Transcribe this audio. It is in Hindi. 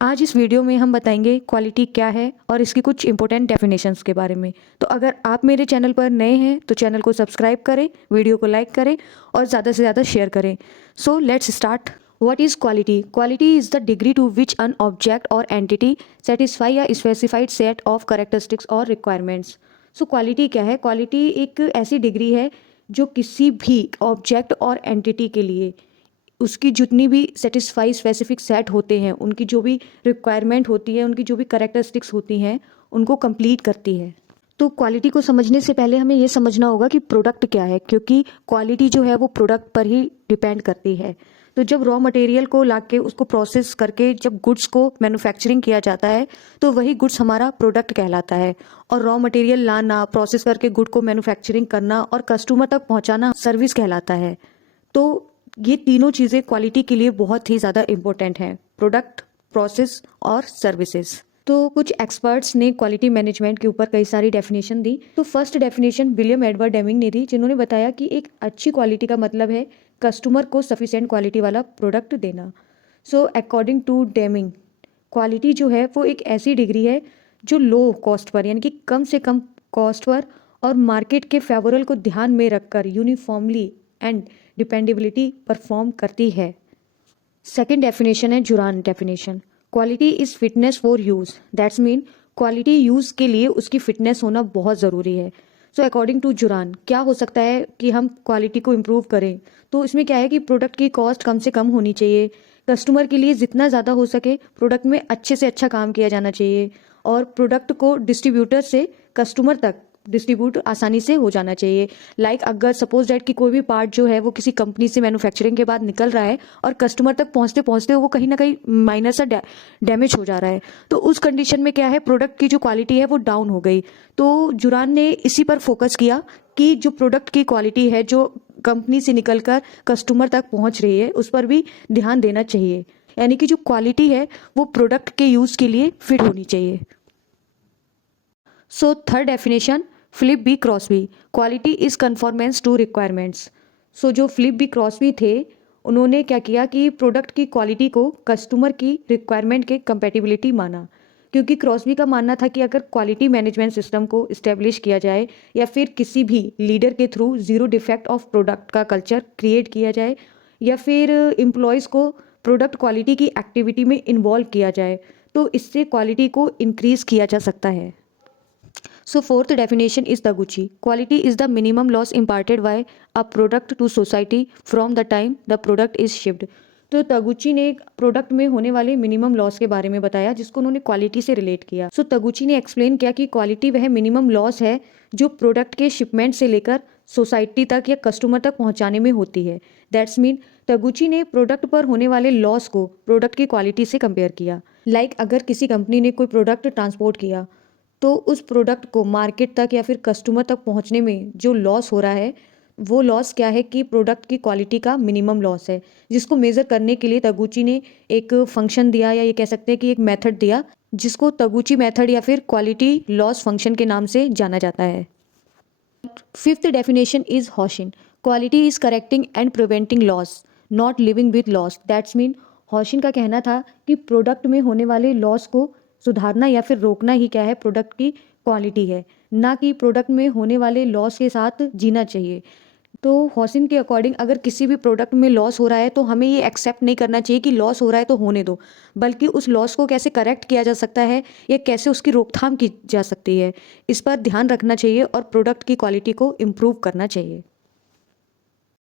आज इस वीडियो में हम बताएंगे क्वालिटी क्या है और इसकी कुछ इंपॉर्टेंट डेफिनेशंस के बारे में। तो अगर आप मेरे चैनल पर नए हैं तो चैनल को सब्सक्राइब करें, वीडियो को लाइक करें और ज़्यादा से ज़्यादा शेयर करें। So let's start. What is quality? Quality is the degree to which an object or entity satisfy a specified set of characteristics or requirements. So quality क्या है? Quality एक ऐसी डिग्री है जो किसी भी ऑब्जेक्ट और एंटिटी के लिए उसकी जितनी भी सेटिस्फाई स्पेसिफिक सेट होते हैं, उनकी जो भी रिक्वायरमेंट होती है, उनकी जो भी करेक्टरिस्टिक्स होती हैं, उनको कंप्लीट करती है। तो क्वालिटी को समझने से पहले हमें ये समझना होगा कि प्रोडक्ट क्या है, क्योंकि क्वालिटी जो है वो प्रोडक्ट पर ही डिपेंड करती है। तो जब रॉ मटेरियल को लाके उसको प्रोसेस करके जब गुड्स को मैन्युफैक्चरिंग किया जाता है तो वही गुड्स हमारा प्रोडक्ट कहलाता है। और रॉ मटेरियल लाना, प्रोसेस करके गुड को मैन्युफैक्चरिंग करना और कस्टमर तक पहुंचाना सर्विस कहलाता है। तो ये तीनों चीज़ें क्वालिटी के लिए बहुत ही ज़्यादा इम्पोर्टेंट हैं, प्रोडक्ट, प्रोसेस और सर्विसेज। तो कुछ एक्सपर्ट्स ने क्वालिटी मैनेजमेंट के ऊपर कई सारी डेफिनेशन दी। तो first definition William Edward Deming ने दी, जिन्होंने बताया कि एक अच्छी क्वालिटी का मतलब है कस्टमर को सफिशिएंट क्वालिटी वाला प्रोडक्ट देना। So according to Deming, quality जो है वो एक ऐसी डिग्री है जो लो कॉस्ट पर, यानी कि कम से कम कॉस्ट पर और मार्केट के फेवरल को ध्यान में रखकर यूनिफॉर्मली एंड डिपेंडेबिलिटी परफॉर्म करती है। सेकेंड डेफिनेशन है Juran definition. Quality is fitness for use, that's mean quality use के लिए उसकी फिटनेस होना बहुत ज़रूरी है। सो अकॉर्डिंग टू जुरान, क्या हो सकता है कि हम क्वालिटी को इम्प्रूव करें? तो इसमें क्या है कि प्रोडक्ट की कॉस्ट कम से कम होनी चाहिए, कस्टमर के लिए जितना ज़्यादा हो सके प्रोडक्ट में अच्छे से अच्छा काम किया जाना चाहिए और प्रोडक्ट को डिस्ट्रीब्यूटर से कस्टमर तक डिस्ट्रीब्यूट आसानी से हो जाना चाहिए। लाइक अगर सपोज डैट कि कोई भी पार्ट जो है वो किसी कंपनी से मैन्युफैक्चरिंग के बाद निकल रहा है और कस्टमर तक पहुंचते पहुंचते वो कहीं ना कहीं माइनर सा डैमेज हो जा रहा है, तो उस कंडीशन में क्या है, प्रोडक्ट की जो क्वालिटी है वो डाउन हो गई। तो जुरान ने इसी पर फोकस किया कि जो प्रोडक्ट की क्वालिटी है जो कंपनी से निकल कर कस्टमर तक पहुँच रही है उस पर भी ध्यान देना चाहिए, यानी कि जो क्वालिटी है वो प्रोडक्ट के यूज़ के लिए फिट होनी चाहिए। So third definition, Philip B Crosby, quality is conformance to requirements. So जो फिलिप बी क्रॉस्बी थे, उन्होंने क्या किया कि प्रोडक्ट की क्वालिटी को कस्टमर की रिक्वायरमेंट के कंपेटिबिलिटी माना, क्योंकि क्रॉस्बी का मानना था कि अगर क्वालिटी मैनेजमेंट सिस्टम को इस्टेब्लिश किया जाए या फिर किसी भी लीडर के through zero defect of product का कल्चर क्रिएट किया जाए या फिर एम्प्लॉयज़ को प्रोडक्ट क्वालिटी की एक्टिविटी में इन्वॉल्व किया जाए, तो इससे क्वालिटी को इंक्रीज़ किया जा सकता है। So fourth definition is Taguchi. Quality is the minimum loss imparted by a product to society from the time the product is shipped. तो तगुची ने प्रोडक्ट में होने वाले मिनिमम लॉस के बारे में बताया, जिसको उन्होंने क्वालिटी से रिलेट किया। सो तगुची ने एक्सप्लेन किया कि क्वालिटी वह मिनिमम लॉस है जो प्रोडक्ट के शिपमेंट से लेकर सोसाइटी तक या कस्टमर तक पहुंचाने में होती है। दैट्स मीन तगुची ने प्रोडक्ट पर होने वाले लॉस को प्रोडक्ट की क्वालिटी से कंपेयर किया। लाइक अगर किसी कंपनी ने कोई प्रोडक्ट ट्रांसपोर्ट किया तो उस प्रोडक्ट को मार्केट तक या फिर कस्टमर तक पहुंचने में जो लॉस हो रहा है वो लॉस क्या है कि प्रोडक्ट की क्वालिटी का मिनिमम लॉस है, जिसको मेज़र करने के लिए तगुची ने एक फंक्शन दिया या ये कह सकते हैं कि एक मेथड दिया, जिसको तगुची मेथड या फिर क्वालिटी लॉस फंक्शन के नाम से जाना जाता है। Fifth definition is Hoshin. Quality is correcting and preventing loss, not living with loss. That's mean Hoshin का कहना था कि प्रोडक्ट में होने वाले लॉस को सुधारना या फिर रोकना ही क्या है, प्रोडक्ट की क्वालिटी है, ना कि प्रोडक्ट में होने वाले लॉस के साथ जीना चाहिए। तो हॉशिन के अकॉर्डिंग अगर किसी भी प्रोडक्ट में लॉस हो रहा है तो हमें ये एक्सेप्ट नहीं करना चाहिए कि लॉस हो रहा है तो होने दो, बल्कि उस लॉस को कैसे करेक्ट किया जा सकता है या कैसे उसकी रोकथाम की जा सकती है, इस पर ध्यान रखना चाहिए और प्रोडक्ट की क्वालिटी को इम्प्रूव करना चाहिए।